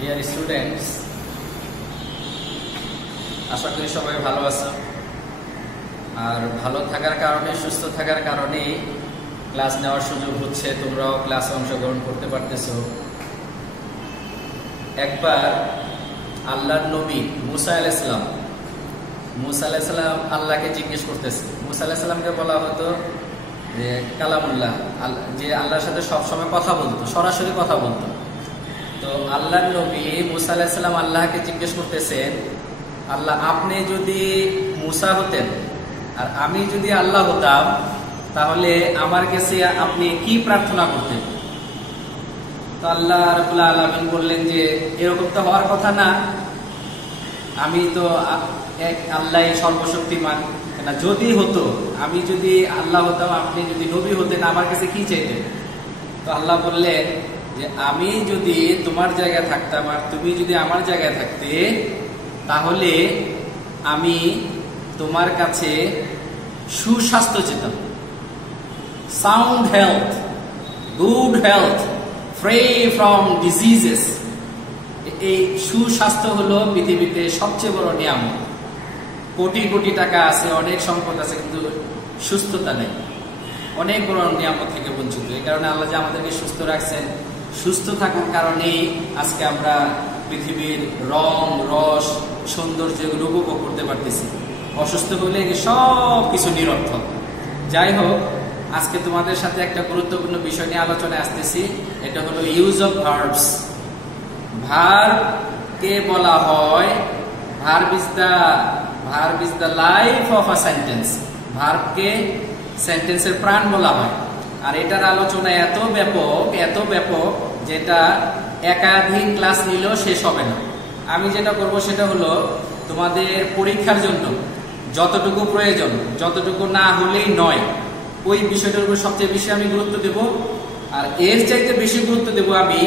Dear students, আশা করি সবাই ভালো আছো। আর ভালো থাকার কারণে, সুস্থ থাকার কারণে ক্লাস নেওয়ার সুযোগ হচ্ছে, তোমরাও ক্লাসে অংশগ্রহণ করতে পারতেছো। একবার আল্লাহর নবী মুসা আলাইহিস সালাম আল্লাহকে জিজ্ঞেস করতেছে। মুসা আলাইহিস সালামকে বলা হতো যে কালামুল্লাহ, যে আল্লাহর সাথে সবসময় কথা বলতো, সরাসরি কথা বলতো। তো আল্লাহর নবী মুসা আলাইহিস সালাম আল্লাহকে জিজ্ঞেস করতেছেন, আল্লাহ আপনি যদি মুসা হতেন আর আমি যদি আল্লাহ হতাম, তাহলে আমার কাছে আপনি কি প্রার্থনা করতেন? তো আল্লাহ রাব্বুল আলামিন বললেন যে এরকম তো হওয়ার কথা না, আমি তো এক আল্লাহই সর্বশক্তিমান। যদি হতো, আমি যদি আল্লাহ হতাম, আপনি যদি নবী হতেন, আমার কাছে কি চাইতেন? তো আল্লাহ বললেন যে আমি যদি তোমার জায়গায় থাকতাম আর তুমি যদি আমার জায়গায় থাকতে, তাহলে আমি তোমার কাছে সুস্বাস্থ্য চেতাম, sound health, good health, free from diseases. এই সুস্বাস্থ্য হলো পৃথিবীতে সবচেয়ে বড় নিয়ামত। কোটি কোটি টাকা আছে, অনেক সম্পদ আছে, কিন্তু সুস্থতা নেই, অনেক বড় নিয়ামত থেকে বঞ্চিত। এই কারণে আল্লাহ যে আমাদেরকে সুস্থ রাখছেন, সুস্থ থাকার কারণেই আজকে আমরা পৃথিবীর রং, রস, সৌন্দর্য এগুলো উপভোগ করতে পারতেছি। অসুস্থ হলে সব কিছু নিরর্থক। যাই হোক, আজকে তোমাদের সাথে একটা গুরুত্বপূর্ণ বিষয় নিয়ে আলোচনায় আসতেছি। এটা হলো ইউজ অফ ভার্বস। ভার্ব কে বলা হয়, verb is the life of a sentence. ভার্বকে সেন্টেন্সের প্রাণ বলা হয়। আর এটার আলোচনা এত ব্যাপক যেটা একাধিক ক্লাস নিলেও শেষ হবে না। আমি যেটা করব সেটা হলো তোমাদের পরীক্ষার জন্য যতটুকু প্রয়োজন, যতটুকু না হলেই নয়, ওই বিষয়টার উপর সবচেয়ে বেশি আমি গুরুত্ব দেব। আর এর চাইতে বেশি গুরুত্ব দেব আমি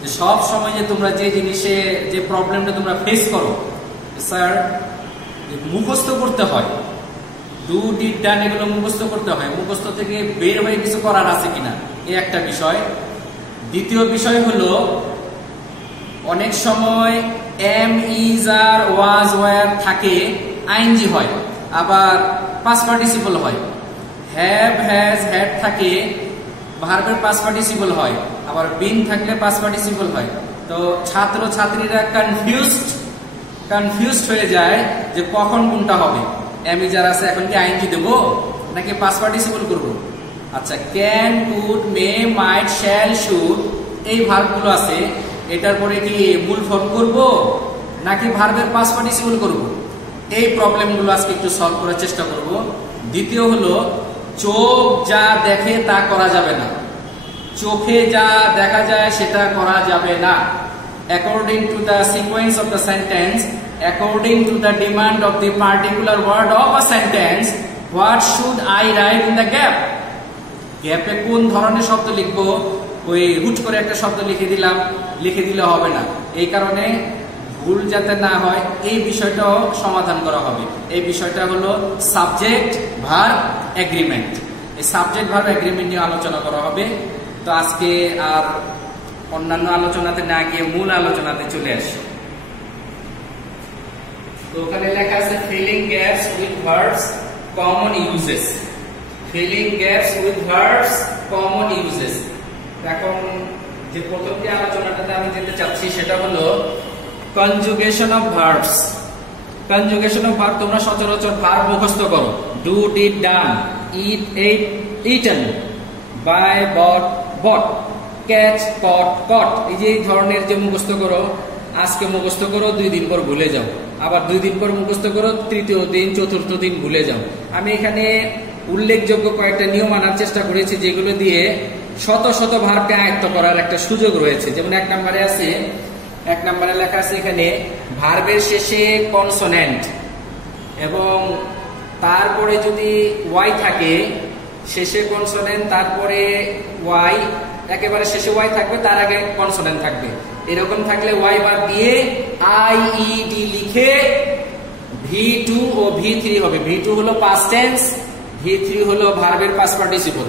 যে সব সময় যে তোমরা যে জিনিসে, যে প্রবলেমটা তোমরা ফেস করো, স্যার মুখস্থ করতে হয়, ডু ডিড ডান, এগুলো মুখস্থ করতে হয়। মুখস্থ থেকে বের হয়ে কিছু করার আছে কিনা, এই একটা বিষয়। দ্বিতীয় বিষয় হলো অনেক সময় am, is, are, was, were থাকে, আইএনজি হয়, আবার পাস্ট পার্টিসিপল হয়। হ্যাভ, হ্যাজ, হ্যাড থাকে, ভার্বের পাস্ট পার্টিসিপল হয়, আবার বিন থাকলে পাস্ট পার্টিসিপল হয়। তো ছাত্র ছাত্রীরা কনফিউজড হয়ে যায় যে কখন কোনটা হবে। এম, ইজ, আর আছে, এখন কি আইএনজি দেবো নাকি পাস্ট পার্টিসিপল করবো? আচ্ছা, can, could, may, might, shall, should, এই ভার্বগুলো আছে, এটার পরে কি মূল ফর্ম করব নাকি ভার্বের পাস্ট পার্টিসিপল করব? এই প্রবলেমগুলো আজকে একটু সলভ করার চেষ্টা করব। দ্বিতীয় হলো চোখ যা দেখে তা করা যাবে না, চোখে যা দেখা যায় সেটা করা যাবে না। According to the sequence of the sentence, according to the demand of the particular word of a sentence, what should I write in the gap? গ্যাপে কোন ধরনের শব্দ লিখবো, ওই হুট করে একটা শব্দ লিখে দিলে হবে না। এই কারণে ভুল যাতে না হয় এই বিষয়টাও সমাধান করা হবে। এই বিষয়টা হলো সাবজেক্ট ভার্ব এগ্রিমেন্ট। এই সাবজেক্ট ভার্ব এগ্রিমেন্ট নিয়ে আলোচনা করা হবে। তো আজকে আর অন্যান্য আলোচনাতে না গিয়ে মূল আলোচনাতে চলে আসি। তো ওখানে লেখা আছে filling gaps with verbs common uses. Filling gaps with verbs common uses. এখন যে প্রথমটি আলোচনাটাতে আমি যেতে চাচ্ছি সেটা হলো conjugation of verbs. Conjugation of verb তোমরা সচরাচর ভার্ব মুখস্থ করো, do, did, done, eat, ate, eaten, buy, bought, bought, catch, caught, caught. এই যে এই ধরনের যে মুখস্থ করো, আজকে মুখস্থ করো, 2 দিন পর ভুলে যাও, আবার 2 দিন পর মুখস্থ করো, তৃতীয় দিন, চতুর্থ দিন ভুলে যাও। আমি এখানে উল্লেখযোগ্য কয়েকটা নিয়ম আনার চেষ্টা করেছি, যেগুলো দিয়ে শত শত ভার্বকে আয়ত্ত করার একটা সুযোগ রয়েছে। যেমন 1 নম্বরে লেখা আছে এখানে ভার্বের শেষে কনসোনেন্ট এবং তারপরে যদি ওয়াই থাকে, শেষে কনসোনেন্ট, তারপরে ওয়াই, একেবারে শেষে ওয়াই থাকবে, তার আগে কনসোনেন্ট থাকবে। এরকম থাকলে ওয়াই বাদ দিয়ে IED লিখে V2 ও V3 হবে। V2 হলো পাস্ট টেন্স, V3 হলো ভার্বের পাস্ট পার্টিসিপল।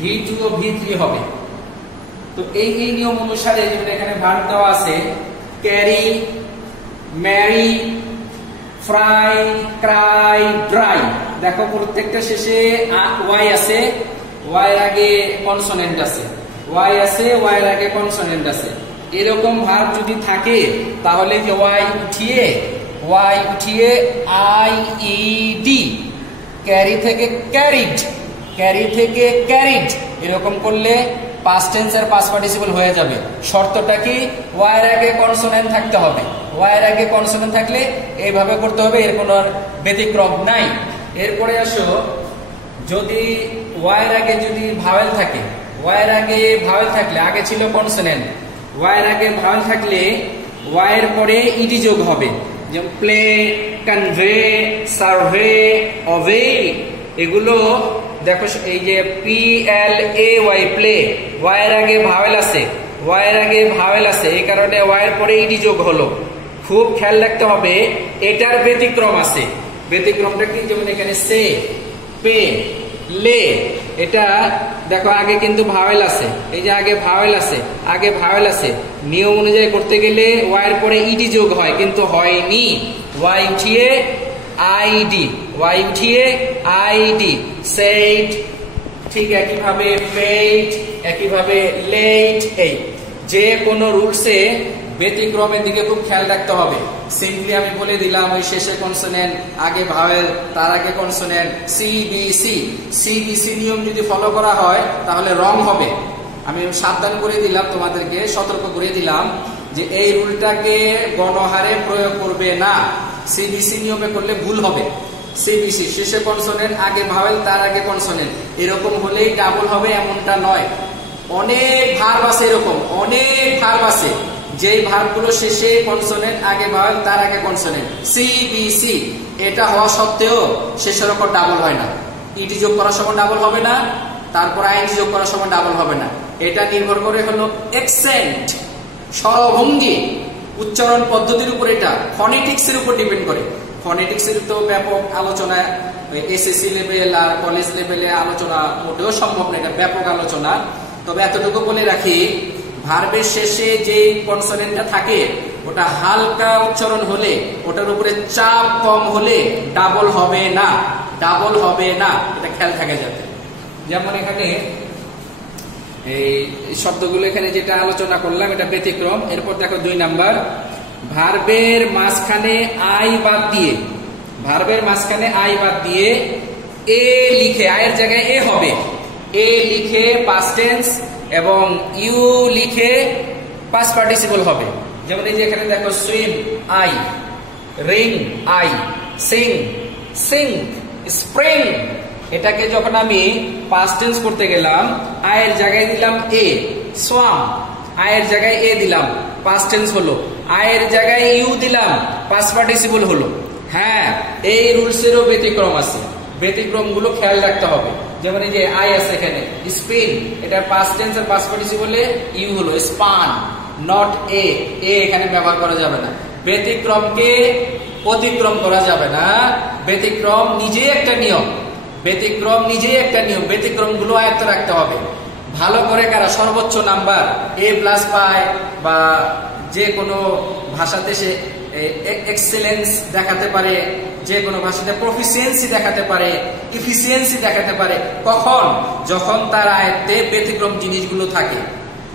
V2 ও V3 হবে। তো এই নিয়ম অনুসারে যেটা এখানে ভার্ব দেওয়া আছে, carry, marry, fry, cry, dry. দেখো প্রত্যেকটা শেষে ওয়াই আছে, ওয়াই এর আগে কনসোনেন্ট আছে, ওয়াই আছে, ওয়াই এর আগে কনসোনেন্ট আছে। এরকম ভার্ব যদি থাকে তাহলে যে ওয়াই উঠিয়ে আই ই ডি, ক্যারি থেকে ক্যারিড, ক্যারি থেকে ক্যারিড, এরকম করলে পাস্ট টেন্স আর পাস্ট পার্টিসিপল হয়ে যাবে। শর্তটা কি? ওয়াই এর আগে কনসোনেন্ট থাকতে হবে। ওয়াই এর আগে কনসোনেন্ট থাকলে এইভাবে করতে হবে, এর কোনো ব্যতিক্রম নাই। এরপরে আসো, যদি ওয়াই এর আগে যদি ভাওয়েল থাকে, ওয়াই এর আগে ভাওয়েল থাকলে, আগে ছিল কনসোনেন্ট, ওয়াই এর আগে ভাওয়েল থাকলে ওয়াই এর পরে ইডি যোগ হবে। যেমন প্লে, কনভে, সার্ভে, অভে, এগুলো দেখো এই যে PLAY প্লে, ওয়াই এর আগে ভাওয়েল আছে, ওয়াই এর আগে ভাওয়েল আছে, এই কারণে ওয়াই এর পরে ইডি যোগ হলো। খুব খেয়াল রাখতে হবে, এটার ব্যতিক্রম আছে। ব্যতিক্রমটা কি? যেমন এখানে সে, পে, লে, এটা দেখো আগে কিন্তু ভাওয়েল আছে, এই যে আগে ভাওয়েল আছে, আগে ভাওয়েল আছে, নিয়ম অনুযায়ী করতে গেলে ওয়াই এর পরে ইডি যোগ হয়, কিন্তু হয়নি। ওয়াই উঠিয়ে আইডি, ওয়াই উঠিয়ে আইডি, সেইড, ঠিক একইভাবে পেইড, একইভাবে লেট। এই যে কোনো রুলসে ব্যতিক্রমের দিকে খুব খেয়াল রাখতে হবে। সিম্পলি আমি বলে দিলাম ওই শেষে কনসোনেন্ট, আগে ভাওয়েল, তার আগে কনসোনেন্ট, সিবিসি নিয়ম যদি ফলো করা হয় তাহলে রং হবে। আমি সাবধান করে দিলাম, তোমাদেরকে সতর্ক করে দিলাম যে এই রুলটাকে গণহারে প্রয়োগ করবে না। সিবিসি নিয়মে করলে ভুল হবে। সিবিসি শেষে কনসোনেন্ট, আগে ভাওয়েল, তার আগে কনসোনেন্ট, এরকম হলেই ডাবল হবে এমনটা নয়। অনেক ভার্ব আছে এরকম, অনেক ভার্ব আছে যেই ভার্বগুলো শেষে কনসোনেন্ট, আগে ভাওয়েল, তার আগে কনসোনেন্ট, সিবিসি, এটা হওয়া সত্ত্বেও শেষের উপর ডাবল হয় না। ইডি যোগ করার সময় ডাবল হবে না, তারপর আইনজি যোগ করার সময় ডাবল হবে না। এটা নির্ভর করে হলো অ্যাকসেন্ট, স্বরভঙ্গি, উচ্চারণ পদ্ধতির উপর, এটা ফনেটিক্স এর উপর ডিপেন্ড করে। ফনেটিক্স এর তো ব্যাপক আলোচনা, এসএসসি লেভেল আর কলেজ লেভেলে আলোচনা মোটেও সম্ভব না, এটা ব্যাপক আলোচনা। তবে এতটুকু বলে রাখি, ভার্বের শেষে যে কনসোনেন্টটা থাকে ওটা হালকা উচ্চারণ হলে, ওটার উপরে চাপ কম হলে ডাবল হবে না, ডাবল হবে না, এটা খেয়াল থাকে যাতে। যেমন এখানে এই শব্দগুলো এখানে যেটা আলোচনা করলাম এটা ব্যতিক্রম। এরপর দেখো 2 নাম্বার, ভার্বের মাঝখানে আই বাদ দিয়ে, ভার্বের মাঝখানে আই বাদ দিয়ে এ লিখে, আয়ের জায়গায় এ হবে, এ লিখে পাস্ট টেন্স এবং ইউ লিখে পাস্ট পার্টিসিপল হবে। যেমন এই যে এখানে দেখো swim I, ring I, sing, sink, spring, এটাকে যখন আমি পাস্ট টেন্স করতে গেলাম আয়ের জায়গায় দিলাম এ, সোয়াম, আয়ের জায়গায় এ দিলাম, পাস্ট টেন্স হলো, আয়ের জায়গায় ইউ দিলাম, পাস্ট পার্টিসিপল হলো। হ্যাঁ, এই রুলসেরও ব্যতিক্রম আছে, ব্যতিক্রম গুলো খেয়াল রাখতে হবে। যেমন এই যে আই আছে এখানে, স্পিন, এটা পাস্ট টেন্স আর পাস্ট পার্টিসিপলে ইউ হলো, স্পান, নট এ, এ এখানে ব্যবহার করা যাবে না। ব্যতিক্রমকে অতিক্রম করা যাবে না, ব্যতিক্রম নিজেই একটা নিয়ম, ব্যতিক্রম নিজেই একটা নিয়ম, ব্যতিক্রম গুলো আয়ত্ত রাখতে হবে। ভালো করে কারা সর্বোচ্চ নাম্বার A+ পায় বা যে কোনো ভাষাতে সে এক্সেলেন্স দেখাতে পারে, যে কোনো ভাষাতে প্রফিসিয়েন্সি দেখাতে পারে, ইফিসিয়েন্সি দেখাতে পারে, কখন? যখন তার আয়ত্তে ব্যতিক্রম জিনিসগুলো থাকে।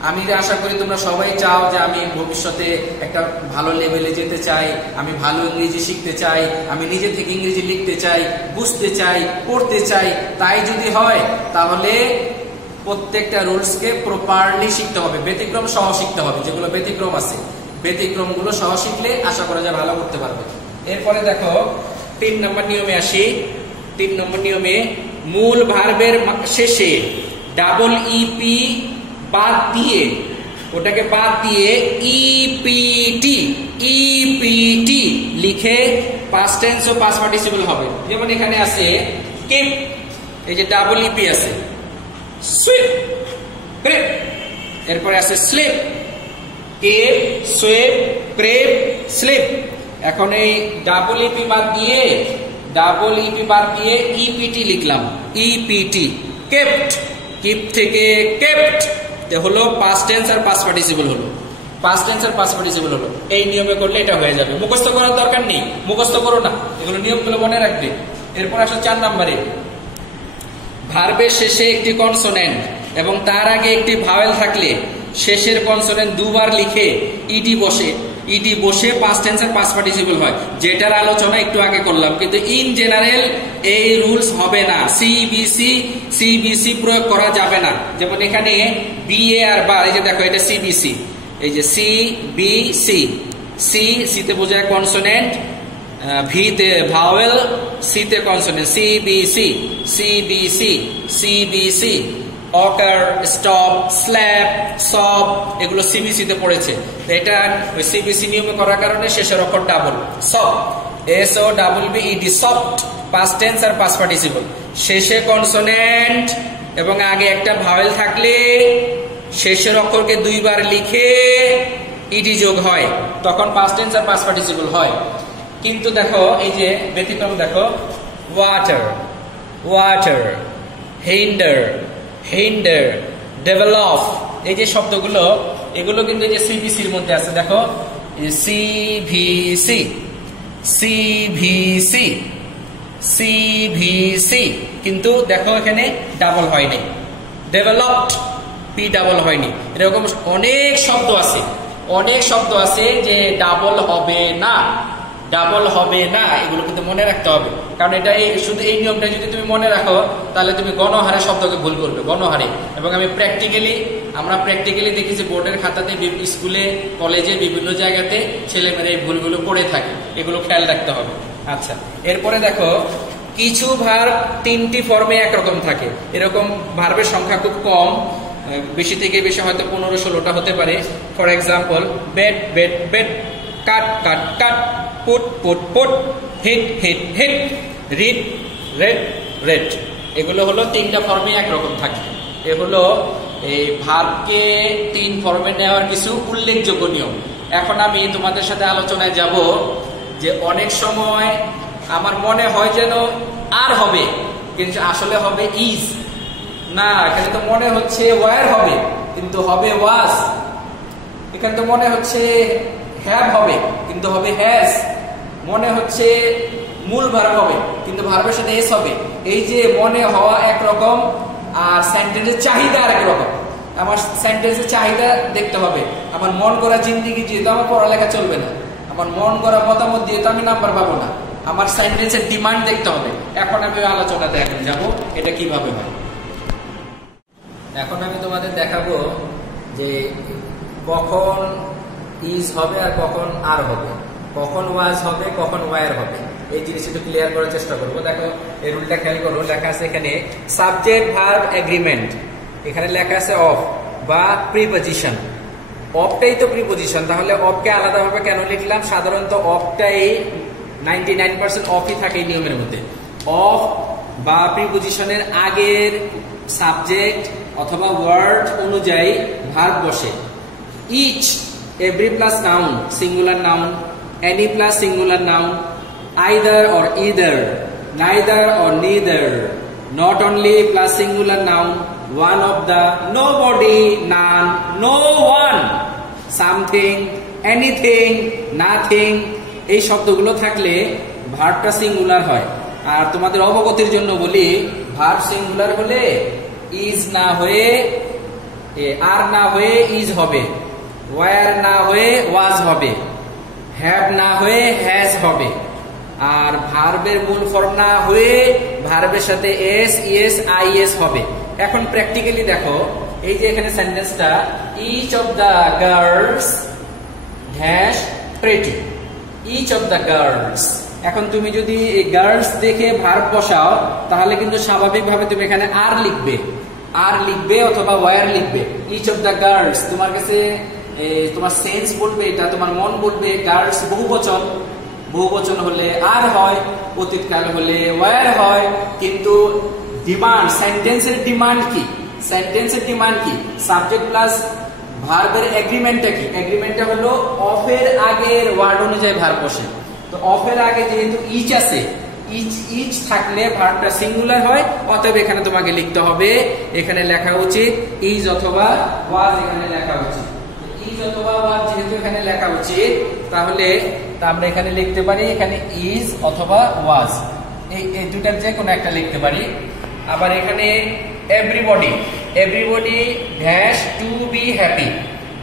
আমি আশা করি তোমরা সবাই চাও যে আমি ভবিষ্যতে একটা ভালো লেভেলে যেতে চাই, আমি ভালো ইংরেজি শিখতে চাই, আমি নিজে থেকে ইংরেজি লিখতে চাই, বুঝতে চাই, পড়তে চাই। তাই যদি হয় তাহলে প্রত্যেকটা রুলসকে প্রপারলি শিখতে হবে, ব্যতিক্রম সহ শিখতে হবে। যেগুলো ব্যতিক্রম আছে, ব্যতিক্রম গুলো সহ শিখলে আশা করা যায় ভালো করতে পারবে। এরপরে দেখো 3 নম্বর নিয়মে আসি। 3 নম্বর নিয়মে মূল ভার্বের শেষে ডাবল ইপি বাদ দিয়ে, ওটাকে বাদ দিয়ে ইপিটি লিখে পাস্ট টেন্স ও পাস্ট পার্টিসিপল হবে। যেমন এখানে আছে কিপ, এই যে ডাবল ইপি আছে, সুইপ, ক্রেপ, এরপরে আছে sleep, kept, sweep, creep, sleep. এখন এই ডাবল ইপি বাদ দিয়ে ইপিটি লিখলাম, ইপিটি, কেপ্ট, কিপ থেকে কেপ্ট হলো পাস্ট টেন্স আর পাস্ট পার্টিসিপল হলো। পাস্ট টেন্স আর পাস্ট পার্টিসিপল হলো। এই নিয়মে করলে এটা হয়ে যাবে, মুখস্থ করার দরকার নেই, মুখস্থ করো না, এগুলো নিয়মগুলো মনে রাখবে। এরপর আসো 4 নম্বরে, ভার্বের শেষে একটি কনসোনেন্ট এবং তার আগে একটি ভাওয়েল থাকলে শেষের কনসোনেন্ট দুবার লিখে ইটি বসে পাস্ট টেন্স আর পাস্ট পার্টিসিপল হয়, যেটার আলোচনা একটু আগে করলাম। কিন্তু ইন জেনারেল এই রুলস হবে না, সিবিসি প্রয়োগ করা যাবে না। যেমন এখানে বিএ আর বার, এই যে দেখো এটা সিবিসি, এই যে সিবিসি, সিতে বোঝায় কনসোনেন্ট, ভিতে ভাওয়েল, সিতে কনসোনেন্ট, সিবিসি, অকার, স্টপ, স্ল্যাপ, সব, এগুলো সিবিসি তে পড়েছে। এটা ওই সিবিসি নিয়মে করার কারণে শেষের অক্ষর ডাবল, সব, SOBBED, সফট, পাস্ট টেন্স আর পাস্ট পার্টিসিপল। শেষে কনসোনেন্ট এবং আগে একটা ভাওয়েল থাকলে শেষের অক্ষরকে 2 বার লিখে ইডি যোগ হয়, তখন পাস্ট টেন্স আর পাস্ট পার্টিসিপল হয়। কিন্তু দেখো এই যে ব্যতিক্রম দেখো, ওয়াটার, হিন্ডার, ডেভেলপ, এই যে শব্দগুলো, এগুলো কিন্তু এই যে সিবিসির মধ্যে আছে। দেখো সিভিসি, কিন্তু দেখো এখানে ডাবল হয়নি, ডেভেলপড, পি ডাবল হয়নি। এরকম অনেক শব্দ আছে যে ডাবল হবে না, এগুলো কিন্তু মনে রাখতে হবে। কারণ এটা শুধু এই নিয়মটা যদি তুমি মনে রাখো তাহলে তুমি গণহারে শব্দকে ভুল করবে, গণহারে। এবং আমরা প্র্যাকটিক্যালি দেখেছি বোর্ডের খাতাতে, স্কুলে, কলেজে, বিভিন্ন জায়গাতে ছেলেমেয়েরা এই ভুলগুলো করে থাকে, এগুলো খেয়াল রাখতে হবে। আচ্ছা, এরপরে দেখো কিছু ভার্ব 3টি ফর্মে একরকম থাকে। এরকম ভার্বের সংখ্যা খুব কম, বেশি থেকে বেশি হয়তো 15-16টা হতে পারে। For example, bet, cut, put, hit, read. এগুলো হলো 3টা ফর্মে একরকম থাকে। এগুলো এই ভার্বকে 3 ফর্মে নেওয়ার কিছু উল্লেখযোগ্য নিয়ম। এখন আমি তোমাদের সাথে আলোচনায় যাব যে অনেক সময় আমার মনে হয় যেন আর হবে, কিন্তু আসলে হবে ইজ না। এখানে তো মনে হচ্ছে ওয়ার হবে, কিন্তু হবে ওয়াজ। এখানে তো মনে হচ্ছে হ্যাভ হবে, কিন্তু হবে হ্যাজ। মনে হচ্ছে মূল ভার্ব হবে, কিন্তু ভার্বের সাথে এস হবে। এই যে মনে হওয়া একরকম আর সেন্টেন্সের চাহিদা আরেক রকম। আমার সেন্টেন্সের চাহিদা দেখতে হবে। আমার মন করা জিন্দিগি দিয়ে তো আমার পড়ালেখা চলবে না, আমার মন করা মতামত দিয়ে তো আমি নাম্বার পাবো না। আমার সেন্টেন্সের ডিমান্ড দেখতে হবে। এখন আমি আলোচনাতে এখন যাব এটা কিভাবে হয়। এখন আমি তোমাদের দেখাবো যে কখন ইজ হবে আর কখন আর হবে, কখন ওয়াজ হবে, কখন ওয়ার হবে। এই জিনিসটা ক্লিয়ার করার চেষ্টা করবো। দেখো এই রুলটা খেয়াল করো, লেখা আছে এখানে সাবজেক্ট ভার্ব এগ্রিমেন্ট, এখানে লেখা আছে অফ বা প্রিপজিশন। অফটাই তো প্রিপজিশন, তাহলে অফকে আলাদাভাবে কেন লিখলাম? সাধারণত অফটাই 99% অফই থাকে এই নিয়মের মধ্যে। অফ বা প্রিপজিশনের আগের সাবজেক্ট অথবা ওয়ার্ড অনুযায়ী ভার্ব বসে। Each, every plus noun, singular noun, any plus singular noun, either or either, neither or neither, not only plus singular noun, one of the, nobody, none, no one, something, anything, nothing, এই শব্দগুলো থাকলে ভার্বটা singular হয়। আর তোমাদের অবগতির জন্য বলি, verb singular হলে is না হয়ে, আর না হয়ে ইজ হবে, ওয়ার না হয়ে ওয়াজ হবে, হ্যাভ না হয়ে হ্যাজ হবে। আর ভার্বের মূল ফর্ম না হয়ে ভার্বের সাথে এস, ইএস, আইএস হবে। এখন প্র্যাকটিক্যালি দেখো, এই যে এখানে সেন্টেন্সটা, each of the girls dash pretty, each of the girls. এখন তুমি যদি এই গার্লস দেখে ভার্ব বসাও তাহলে কিন্তু স্বাভাবিকভাবে তুমি এখানে আর লিখবে অথবা ওয়ার লিখবে। ইচ অফ দ্য গার্লস, তোমার কাছে তোমার সেন্স বলবে, এটা তোমার মন বলবে গার্লস বহুবচন হলে আর হয়, অতীতকাল হলে ওয়ার হয়। কিন্তু ডিমান্ড, সেন্টেন্সের ডিমান্ড কি? সাবজেক্ট প্লাস ভার্বের এগ্রিমেন্টটা কি? এগ্রিমেন্টটা হলো অফের আগের ওয়ার্ড অনুযায়ী ভার্ব বসে। তো অফের আগে যেহেতু ইচ আছে, ইচ থাকলে ভার্বটা সিঙ্গুলার হয়, অতএব এখানে তোমাকে লিখতে হবে, এখানে লেখা উচিত ইজ অথবা ওয়াজ, এখানে লেখা উচিত ইজ অথবা ওয়াজ যেহেতু এখানে লেখা উচিত, তাহলে আমরা এখানে লিখতে পারি এখানে ইজ অথবা ওয়াজ, এই দুটার যে কোনো একটা লিখতে পারি। আবার এখানে everybody dash to be happy.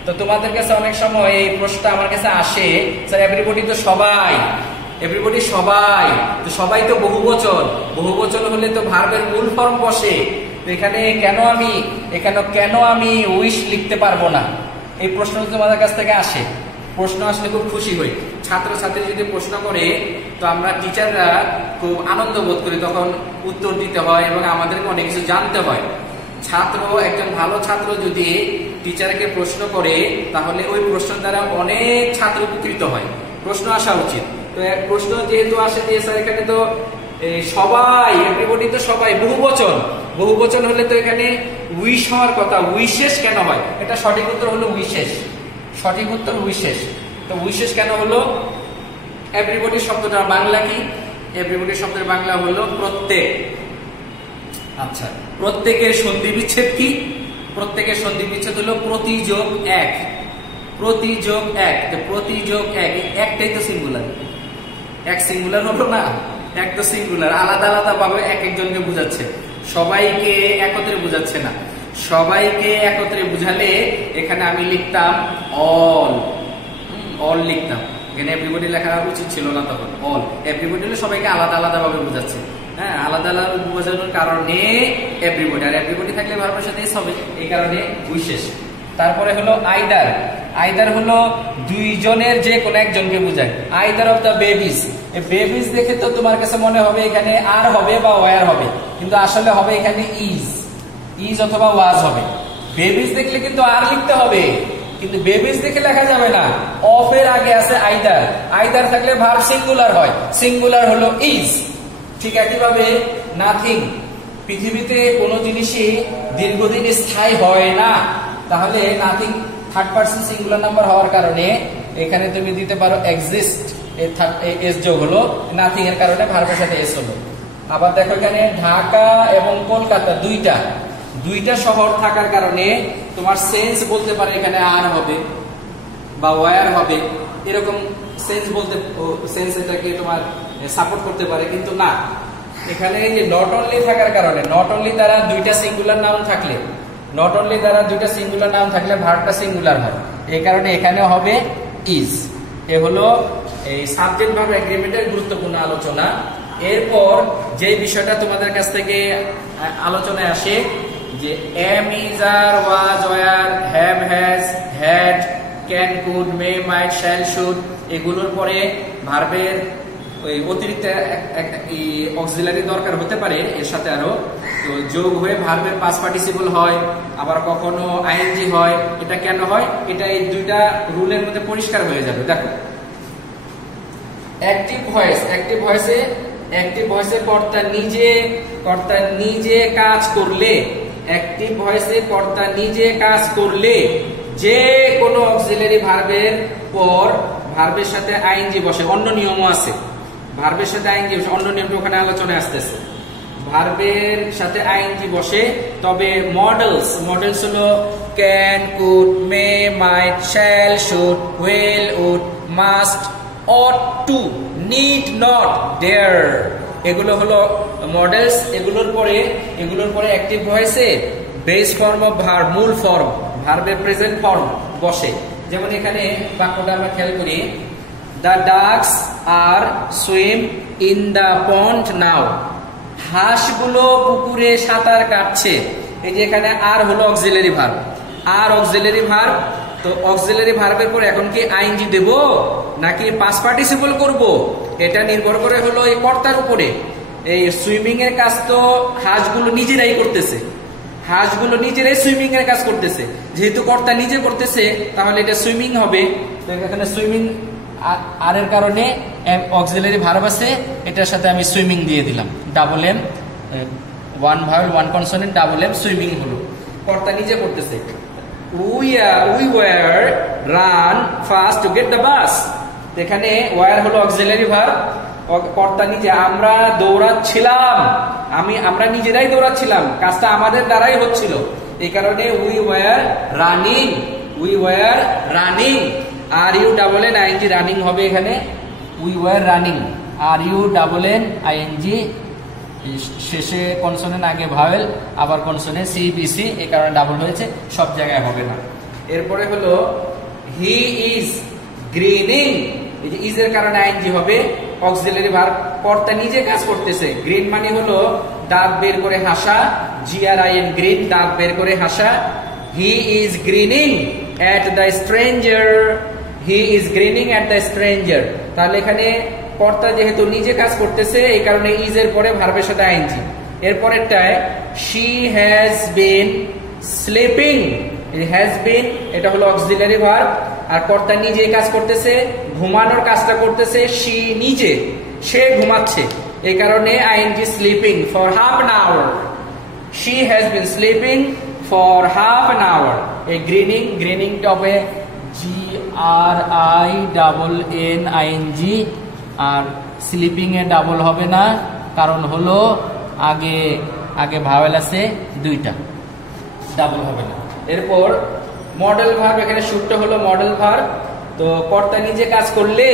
তো তোমাদের কাছে অনেক সময় এই প্রশ্নটা আমার কাছে আসে, স্যার এভরিবডি তো সবাই, এভরিবডি সবাই, তো সবাই তো বহুবচন হলে তো ভার্বের মূল ফর্ম বসে, তো এখানে কেন আমি উইশ লিখতে পারবো না? এই প্রশ্ন তোমাদের কাছ থেকে আসে। প্রশ্ন আসলে খুব খুশি হই। ছাত্রছাত্রী যদি প্রশ্ন করে তো আমরা টিচাররা খুব আনন্দ বোধ করি, তখন উত্তর দিতে হয় এবং আমাদেরকে অনেক কিছু জানতে হয়। একজন ভালো ছাত্র যদি টিচারকে প্রশ্ন করে তাহলে ওই প্রশ্ন দ্বারা অনেক ছাত্র উপকৃত হয়। প্রশ্ন আসা উচিত। তো প্রশ্ন যেহেতু আসে যে স্যার এখানে তো সবাই, এভরিবডি তো সবাই, বহুবচন হলে তো এখানে উইশ হওয়ার কথা, উইশেস কেন হয়? এটা সঠিক উত্তর হলো উইশেস, সঠিক উত্তর উইশেস। তো উইশেস কেন হলো? এভরিবডি শব্দটার বাংলা কি? এভরিবডি শব্দের বাংলা হলো প্রত্যেক। আচ্ছা, প্রত্যেকের সন্ধি বিচ্ছেদ কি? প্রত্যেকের সন্ধি বিচ্ছেদ হলো প্রতি যোগ এক। প্রতি যোগ এক, তো প্রতি যোগ এক, একটাই তো সিঙ্গুলার, এক সিঙ্গুলার হলো না, এক তো সিঙ্গুলার, আলাদা আলাদা ভাবে এক একজনকে বুঝাচ্ছে, সবাইকে একত্রে বুঝাচ্ছে না। সবাইকে একত্রে বুঝালে এখানে আমি লিখতাম অল লিখতাম, এখানে এভরিবডি লেখা উচিত ছিল না তখন। অল, এভরিবডি হলে সবাইকে আলাদা আলাদা ভাবে বুঝাচ্ছে। হ্যাঁ, আলাদা আলাদা বোঝানোর কারণে এভরিবডি, আর এভরিবডি থাকলে ভার্বের সাথে এস হবে, এই কারণে উইশেস। তারপরে হলো আইদার হলো দুইজনের যে কোনো একজনকে বোঝায়। আইদার অফ দ্য বেবিজ, এই বেবিজ দেখে তো তোমার কাছে মনে হবে এখানে আর হবে বা ওয়ার হবে, কিন্তু আসলে হবে এখানে ইজ অথবা ওয়াজ হবে। বেবিজ দেখলে কিন্তু আর লিখতে হবে, কিন্তু বেবিজ দেখে লেখা যাবে না। অফ এর আগে আছে আইদার থাকলে ভার্ব সিঙ্গুলার হয়, সিঙ্গুলার হলো ইজ। ঠিক একইভাবে নাথিং, পৃথিবীতে কোনো জিনিসই দীর্ঘদিন স্থায়ী হয় না, তাহলে nothing third person singular number হওয়ার কারণে এখানে তুমি দিতে পারো এক্সিস্ট, এস যোগ হলো, নাথিং এর কারণে ভার্বের সাথে এস হলো। আবার দেখো এখানে ঢাকা এবং কলকাতা দুইটা শহর থাকার কারণে তোমার সেন্স বলতে পারে এখানে আর হবে বা ওয়ার হবে, এরকম সেন্স এটাকে তোমার সাপোর্ট করতে পারে, কিন্তু না, এখানে যে নট অনলি থাকার কারণে, নট অনলি দ্বারা দুইটা সিঙ্গুলার নাউন থাকলে ভার্বটা সিঙ্গুলার হয়, এই কারণে এখানেও হবে ইজ। এ হলো এই সাবজেক্ট ভার্ব এগ্রিমেন্টের গুরুত্বপূর্ণ আলোচনা। এরপর যে বিষয়টা তোমাদের কাছ থেকে আলোচনায় আসে যে am, is, are, was, were, have, has, had, can, could, may, might, shall, should, এগুলোর পরে ভার্বের ওই অতিরিক্ত অক্সিলারি দরকার হতে পারে এর সাথে আরো, তো যোগ হয়ে ভার্বের পাস্ট পার্টিসিপল হয়, আবার কখনো আইএনজি হয়। এটা কেন হয়? এটা এই দুইটা রুলের মধ্যে পরিষ্কার হয়ে যাবে। দেখো, অ্যাক্টিভ ভয়েসে কর্তা নিজে কাজ করলে, অ্যাক্টিভ ভয়েসে কর্তা নিজে কাজ করলে যে কোনো অক্সিলারি ভার্বের পর ভার্বের সাথে আইএনজি বসে। অন্য নিয়মও আছে, ভার্বের সাথে আইএনজি বসে, অন্য নিয়মটা ওখানে আলোচনায় আসতেছে। ভার্বের সাথে আইএনজি বসে, তবে মডেলস হলো can, could, may, might, shall, should, will, would, must, ought to, need not, dare, এগুলো হলো মডেলস। এগুলোর পরে অ্যাক্টিভ ভয়েসে বেস ফর্ম অফ ভার্ব, মূল ফর্ম, ভার্বের প্রেজেন্ট ফর্ম বসে। যেমন এখানে বাক্যটা আমরা খেয়াল করি, the ducks are swim in the pond now, হাঁসগুলো পুকুরে সাঁতার কাটছে। এই যে এখানে আর হলো অক্সিলারি ভার্ব, তো অক্সিলারি ভার্বের পর এখন কি আইএনজি দেব নাকি পাস্ট পার্টিসিপল করব, এটা নির্ভর করে হলো এই কর্তার উপরে। এই সুইমিং এর কাজ তো হাঁসগুলো নিজেরাই করতেছে, সুইমিং এর কাজ করতেছে, যেহেতু কর্তা নিজে করতেছে তাহলে এটা সুইমিং হবে। তো এখানে সুইমিং আর এর কারণে অক্সিলারি ভার্ব আছে, এটার সাথে আমি সুইমিং দিয়ে দিলাম, double M, one vowel one consonant, double M, swimming হলো, কর্তা নিজে করতেছে। we were run fast to get the bus, এখানে were হলো অক্সিলারি ভার্ব, কর্তা নিজে, আমরা দৌড়াচ্ছিলাম, আমরা নিজেরাই দৌড়াচ্ছিলাম, কাজটা আমাদের দ্বারাই হচ্ছিল, এই কারণে we were running, we were running, R U double N ING running হবে এখানে, we were running, R U double N ING, শেষে কনসোনেন্ট আগে ভাওয়েল, আবার কনসোনেন্ট সি বি সি, এই কারণে ডাবল হয়েছে, সব জায়গায় হবে না। এরপরে হলো হি ইজ গ্রিনিং, এই যে ইজ এর কারণে আইএনজি হবে, অক্সিলারি ভার্ব, কর্তা নিজে কাজ করতেছে। গ্রিন মানে হলো দাঁত বের করে হাসা, GRIN গ্রিন, দাঁত বের করে হাসা। He is greening at the stranger, he is greening at the stranger, তাহলে এখানে কর্তা যেহেতু নিজে কাজ করতেছে এই কারণে ইজ এর পরে ভার্বের সাথে আইএনজি। এরপরেরটায় she has been sleeping, has been এটা হলো অক্সিলারি ভার্ব, আর কর্তা নিজে কাজ করতেছে, ঘুমানোর কাজটা করতেছে শি নিজে, সে ঘুমাচ্ছে, এই কারণে ING sleeping for half an hour, she has been sleeping for half an hour. এই গ্রিনিং, গ্রিনিংটা হবে GRINING, আর স্লিপিং এ ডাবল হবে না, কারণ হলো আগে আগে ভাওয়েল আছে দুইটা, ডাবল হবে না। এরপর মডেল ভার্ব, এখানে শুডটা হলো মডেল ভার্ব, তো কর্তা নিজে কাজ করলে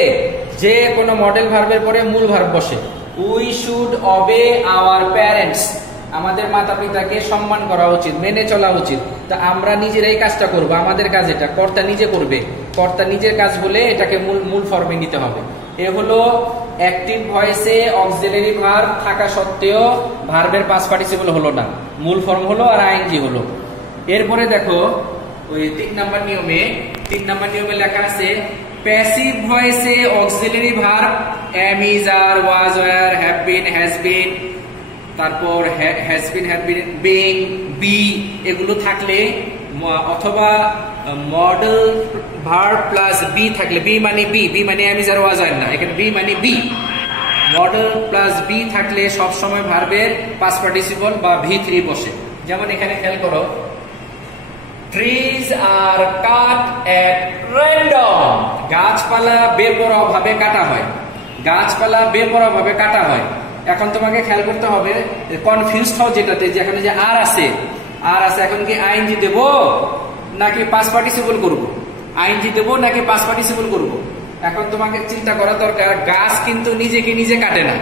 যে কোনো মডেল ভার্বের পরে মূল ভার্ব বসে। উই শুড অবে আওয়ার প্যারেন্টস, আমাদের মাতা পিতাকে সম্মান করা উচিত, মেনে চলা উচিত, তা আমরা নিজেরাই কাজটা করব, আমাদের কাজ এটা, কর্তা নিজে করবে, কর্তা নিজের কাজ বলে এটাকে মূল ফর্মে নিতে হবে। এ হলো অ্যাক্টিভ ভয়েসে অক্সিলারি ভার্ব থাকা সত্ত্বেও ভার্বের পাস্ট পার্টিসিপল হলো না, মূল ফর্ম হলো আর আইএনজি হলো। এরপরে দেখো ওই 3 নাম্বার নিয়মে লেখা আছে প্যাসিভ ভয়েসে auxiliary verb am, is, are, was, were, have been, has been, তারপর has been, have been, being, be এগুলো থাকলে, অথবা মডেল ভার্ব প্লাস বি থাকলে, বি মানে বি মানে am, is, are, was, were না, এখানে বি মানে বি, মডেল প্লাস বি থাকলে সব সময় ভার্বের পাস্ট পার্টিসিপল বা V3 বসে। যেমন এখানে খেয়াল করো, ট্রিজ আর কাট এট র্যান্ডম, গাছপালা বেপরোয়াভাবে কাটা হয়, গাছপালা বেপরোয়াভাবে কাটা হয়। এখন তোমাকে খেয়াল করতে হবে, কনফিউজড হও যেটাতে, যেখানে যে আর আছে, এখন কি আইএনজি দেব নাকি পাস্ট পার্টিসিপল করব, আইএনজি দেব নাকি পাস্ট পার্টিসিপল করব। এখন তোমাকে চিন্তা করা দরকার, গাছ কিন্তু নিজেকে নিজে কাটে না,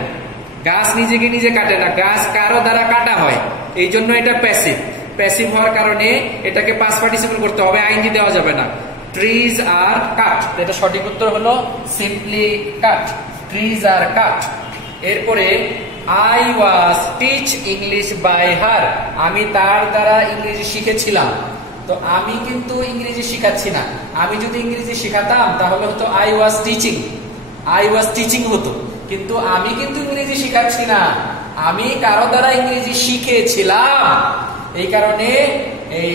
গাছ নিজেকে নিজে কাটে না, গাছ কারো দ্বারা কাটা হয়, এই জন্য এটা প্যাসিভ, প্যাসিভ হওয়ার কারণে এটাকে পাস্ট পার্টিসিপল করতে হবে, আইএনজি দেওয়া যাবে না। ট্রিজ আর কাট, এটা সঠিক উত্তর হলো সিম্পলি কাট, ট্রিজ আর কাট। এরপরে I was teach English by her, আমি তার দ্বারা ইংরেজি শিখেছিলাম, তো আমি কিন্তু ইংরেজি শিখাচ্ছি না, আমি যদি ইংরেজি শিখাতাম তাহলে হতো আই ওয়াজ টিচিং হতো, কিন্তু আমি কিন্তু ইংরেজি শিখাচ্ছি না, আমি কারো দ্বারা ইংরেজি শিখেছিলাম, এই কারণে এই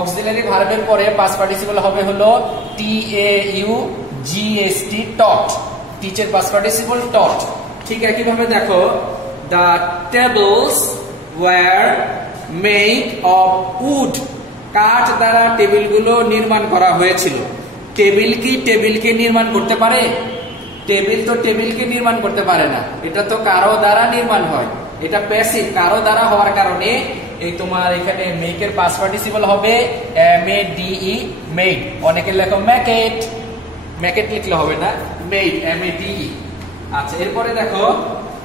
অক্সিলারি ভার্বের পরে পাস্ট পার্টিসিপল হবে হলো TAUGST, টট, টিচের পাস্ট পার্টিসিপল টট। ঠিক একইভাবে দেখো, the tables war made of wood, কাঠ দ্বারা টেবিলগুলো নির্মাণ করা হয়েছিল। টেবিল কি টেবিলকে নির্মাণ করতে পারে? টেবিল তো টেবিলকে নির্মাণ করতে পারে না, এটা তো কারো দ্বারা নির্মাণ হয়, এটা প্যাসিভ, কারো দ্বারা হওয়ার কারণে এই তোমার এখানে মেকের পাস্ট পার্টিসিপল হবে MADE, মেড। অনেকে লেখো ম্যাকেট, ম্যাকেট লিখলে হবে না, মেড MADE। আচ্ছা, এরপরে দেখো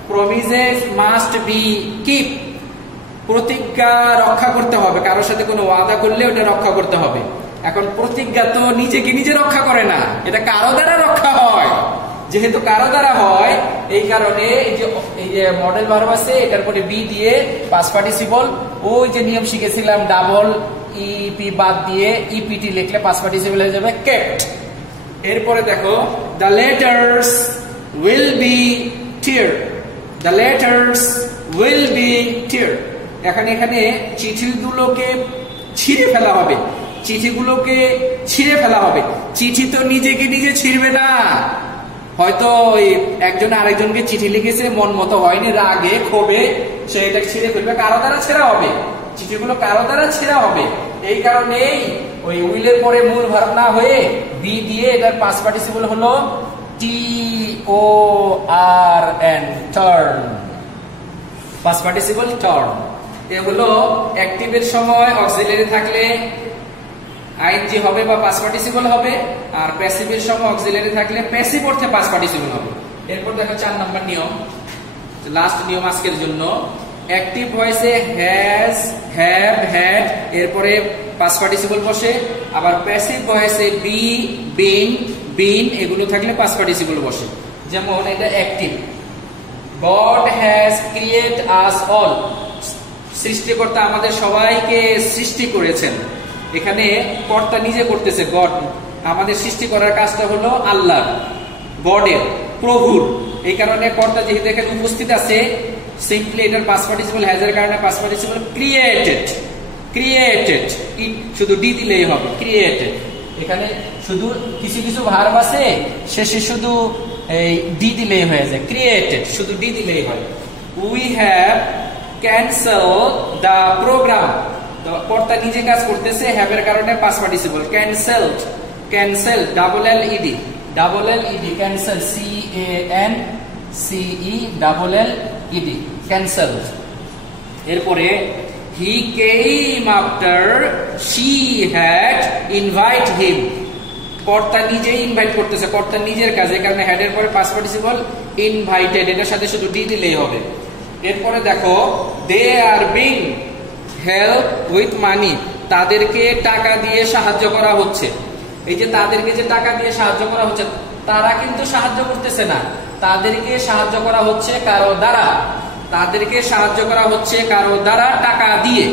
প্রমিসেস মাস্ট বি কিপ, প্রতিজ্ঞা রক্ষা করতে হবে, কারোর সাথে কোনো ওয়াদা করলে ওটা রক্ষা করতে হবে। এখন প্রতিজ্ঞা তো নিজেকে নিজে রক্ষা করে না, এটা কারো দ্বারা রক্ষা হয়, যেহেতু কারো দ্বারা হয় এই কারণে এই যে মডেল ভার্ব আছে এটার পরে বি দিয়ে পাস্ট পার্টিসিপল, ওই যে নিয়ম শিখেছিলাম ডাবল ইপি বাদ দিয়ে ইপিটি লিখলে পাস্ট পার্টিসিপল হয়ে যাবে কেপ্ট। এরপরে দেখো the letters will be tear, the letters will be tear, এখানে চিঠিগুলোকে ছিঁড়ে ফেলা হবে, চিঠিগুলোকে ছিঁড়ে ফেলা হবে। চিঠি তো নিজেকে নিজে ছিঁড়বে না, হয়তো একজন আরেকজনকে চিঠি লিখেছে, মন মতো হয়নি, রাগে ক্ষোভে সে এটা ছিঁড়ে ফেলবে, কারো দ্বারা ছেঁড়া হবে, চিঠিগুলো কারো দ্বারা ছেঁড়া হবে। এই কারণেই ওই উইলের পরে মূল ভার্ব না হয়ে বি দিয়ে এটার পাস্ট পার্টিসিপল হলো TORN, torn, past participle torn. এ হলো অ্যাক্টিভের সময় অক্সিলারি থাকলে আইএনজি হবে বা পাস্ট পার্টিসিপল হবে, আর প্যাসিভের সময় অক্সিলারি থাকলে প্যাসিভ অর্থে পাস্ট পার্টিসিপল হবে। এরপর দেখো 4 নম্বর নিয়ম, লাস্ট নিয়ম আজকের জন্য। অ্যাক্টিভ ভয়েসে হ্যাজ, হ্যাভ, হ্যাড এরপরে পাস্ট পার্টিসিপল বসে, আবার প্যাসিভ ভয়েসে বি, বিন, বিন এগুলো থাকলে পাস্ট পার্টিসিপল বসে। যেমন এটা active, god has create us all, সৃষ্টিকর্তা আমাদের সবাইকে সৃষ্টি করেছেন। এখানে কর্তা নিজে করতেছে, গড, আমাদের সৃষ্টি করার কাজটা হলো আল্লাহ, গডের, প্রভুর। এই কারণে কর্তা যেহেতু এখানে উপস্থিত আছে, সিম্পলি এটার পাস্ট পার্টিসিপল হ্যাজ এর কারণে পাস্ট পার্টিসিপল ক্রিয়েটেড, ক্রিয়েটেড শুধু ডি দিলেই হবে, ক্রিয়েটেড। এখানে শুধু কিছু কিছু ভার্ব আছে শেষে শুধু এই ডি দিলেই হয়ে যায়, ক্রিয়েটেড শুধু ডি দিলেই হয়। We have cancel the programme, তো কর্তা নিজে কাজ করতেছে, হ্যাভ এর কারণে past participle cancelled, cancel double L ED, double L ED cancel, C A N C E double L ED cancel. এরপরে he came after she had invite him, কর্তা নিজেই ইনভাইট করতেছে, কর্তা নিজের কাজ, এই কারণে হ্যাড এর পরে পাস্ট পার্টিসিপল ইনভাইটেড, এটার সাথে শুধু ডি দিলেই হবে। এরপরে দেখো they are being help with money, তাদেরকে টাকা দিয়ে সাহায্য করা হচ্ছে। এই যে তাদেরকে যে টাকা দিয়ে সাহায্য করা হচ্ছে, তারা কিন্তু সাহায্য করতেছে না, তাদেরকে সাহায্য করা হচ্ছে কারো দ্বারা, তাদেরকে সাহায্য করা হচ্ছে কারো দ্বারা টাকা দিয়ে।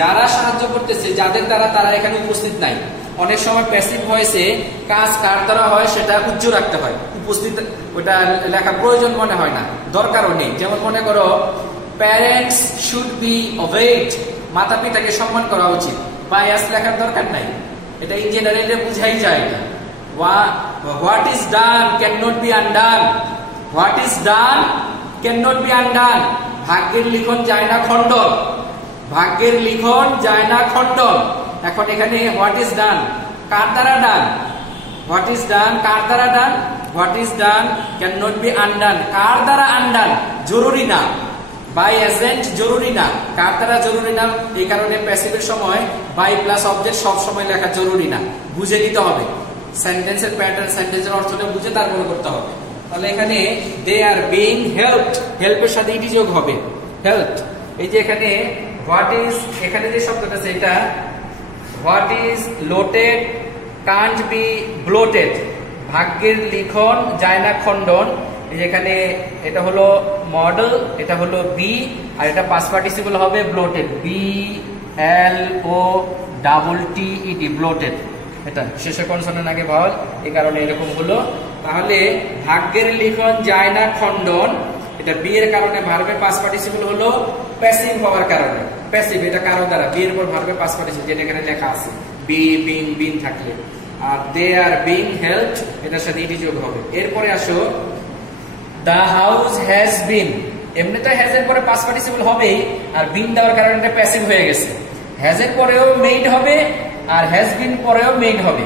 যারা সাহায্য করতেছে, যাদের দ্বারা, তারা এখানে উপস্থিত নাই। অনেক সময় প্যাসিভ ভয়েসে কাজ কার দ্বারা হয় সেটা উচ্চ রাখতে হয়, উপস্থিত ওটা লেখা প্রয়োজন মনে হয় না, দরকারও নেই। যেমন মনে করো প্যারেন্টস শুড বি ওবেড, মাতা পিতাকে সম্মান করা উচিত, বা এস লেখার দরকার নাই, এটা ইন জেনারেলে বুঝাই যায় না। What is done can not be undone, what is done can not be undone, ভাগ্যের লিখন যায় না খণ্ডন, ভাগ্যের লিখন যায় না খণ্ডন। এখন এখানে হোয়াট ইজ ডান কার দ্বারা ডান, হোয়াট ইজ ডান কার দ্বারা done, what is done can not be undone কার দ্বারা আনডান, জরুরি না, বাই এজেন্ট জরুরি না, কার দ্বারা জরুরি না। এই কারণে প্যাসিভের সময় বাই প্লাস অবজেক্ট সব সময় লেখা জরুরি না, বুঝে নিতে হবে, সেন্টেন্সের প্যাটার্ন, সেন্টেন্সের অর্থটা বুঝে তারপরে করতে হবে। তাহলে এখানে দে আর বিং হেল্পড, হেল্পের সাথে ইডি যোগ হবে, হেল্পড। এই যে এখানে হোয়াট ইজ, এখানে যে শব্দটা আছে এটা what is লোটেড can't be bloated, ভাগ্যের লিখন যায় না খণ্ডন। এখানে এটা হলো মডেল, এটা হলো বি, আর এটা পাস্ট পার্টিসিপল হবে bloated, B L O double T ED bloated, এটা শেষে কনসোনেন্ট আগে ভাওয়াল, এই কারণে এরকম হলো। তাহলে ভাগ্যের লিখন যায় না খণ্ডন, এটা বি এর কারণে ভার্বের পাস্ট পার্টিসিপল হলো প্যাসিভ হওয়ার কারণে, প্যাসিভ এটা কারো দ্বারা, বি এর পর ভার্বের পাস্ট পার্টিসিপল যেটা এখানে লেখা আছে, বি বিং বিন থাকলে, আর দে আর বিং হেল্পড এটার সাথে ইডি যোগ হবে। এরপরে আসো the house has been, এমনিতে হ্যাজ এর পরে পাস্ট পার্টিসিপল হবেই, আর বিন দেওয়ার কারণে এটা প্যাসিভ হয়ে গেছে। হ্যাজ এর পরেও মেড হবে আর হ্যাজ বিন পরেও মেড হবে,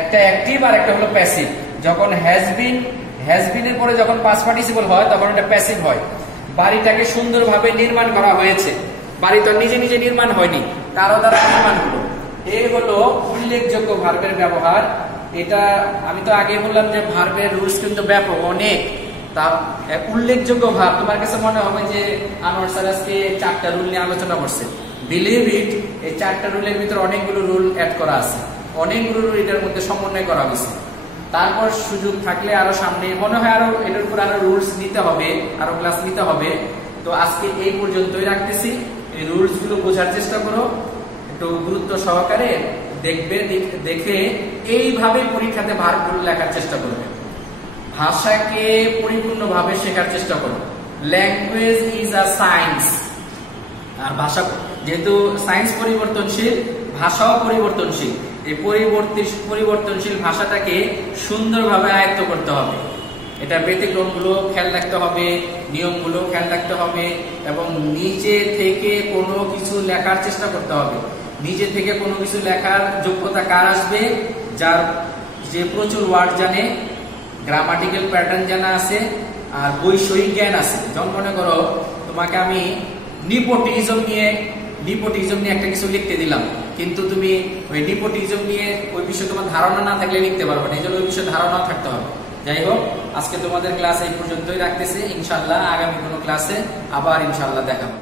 একটা অ্যাক্টিভ আর একটা হলো প্যাসিভ। যখন হ্যাজ বিন এর পরে যখন পাস্ট পার্টিসিপল হয় তখন এটা প্যাসিভ হয়। বাড়িটাকে সুন্দরভাবে নির্মাণ করা হয়েছে, বাড়ি তো নিজে নিজে নির্মাণ হয়নি, কারো দ্বারা নির্মাণ হলো। এই হলো উল্লেখযোগ্য ভার্বের ব্যবহার। এটা আমি তো আগে বললাম যে ভার্বের রুলস কিন্তু ব্যাপক অনেক, তা উল্লেখযোগ্য ভাব তোমার কাছে মনে হবে যে আনোয়ার স্যার আজকে 4টা রুল নিয়ে আলোচনা করছে, বিলিভ ইট, এই 4টা রুলের ভিতরে অনেকগুলো রুল অ্যাড করা আছে, অনেকগুলো রুল এটার মধ্যে সমন্বয় করা হয়েছে। তারপর সুযোগ থাকলে আরো সামনে মনে হয় আরো এটার উপর আরো রুলস নিতে হবে, আরো ক্লাস নিতে হবে। তো আজকে এই পর্যন্তই রাখতেছি। এই রুলস গুলো বোঝার চেষ্টা করো, একটু গুরুত্ব সহকারে দেখবে, দেখে এইভাবে পরীক্ষাতে ভার্বগুলো লেখার চেষ্টা করবে। ভাষাকে পরিপূর্ণভাবে শেখার চেষ্টা করো। ল্যাঙ্গুয়েজ ইজ আ সায়েন্স, আর ভাষা যেহেতু সায়েন্স পরিবর্তনশীল, ভাষাও পরিবর্তনশীল। এই পরিবর্তনশীল ভাষাটাকে সুন্দরভাবে আয়ত্ত করতে হবে। এটা ব্যতিক্রমগুলো খেয়াল রাখতে হবে, নিয়মগুলো খেয়াল রাখতে হবে, এবং নিজে থেকে কোনো কিছু লেখার চেষ্টা করতে হবে। নিজে থেকে কোনো কিছু লেখার যোগ্যতা কার আসবে? যার যে প্রচুর ওয়ার্ড জানে, গ্রামাটিক্যাল প্যাটার্ন জানা আছে, আর বৈষয়িক জ্ঞান আছে। যেমন মনে করো তোমাকে আমি নিপোটিজম নিয়ে একটা কিছু লিখতে দিলাম, কিন্তু তুমি ওই নেপোটিজম নিয়ে ওই বিষয়ে তোমার ধারণা না থাকলে লিখতে পারবে না, এই জন্য ওই বিষয়ে ধারণা থাকতে হবে। যাই হোক, আজকে তোমাদের ক্লাস এই পর্যন্তই রাখতেছি। ইনশাল্লাহ আগামী কোনো ক্লাসে আবার ইনশাল্লাহ দেখাবো।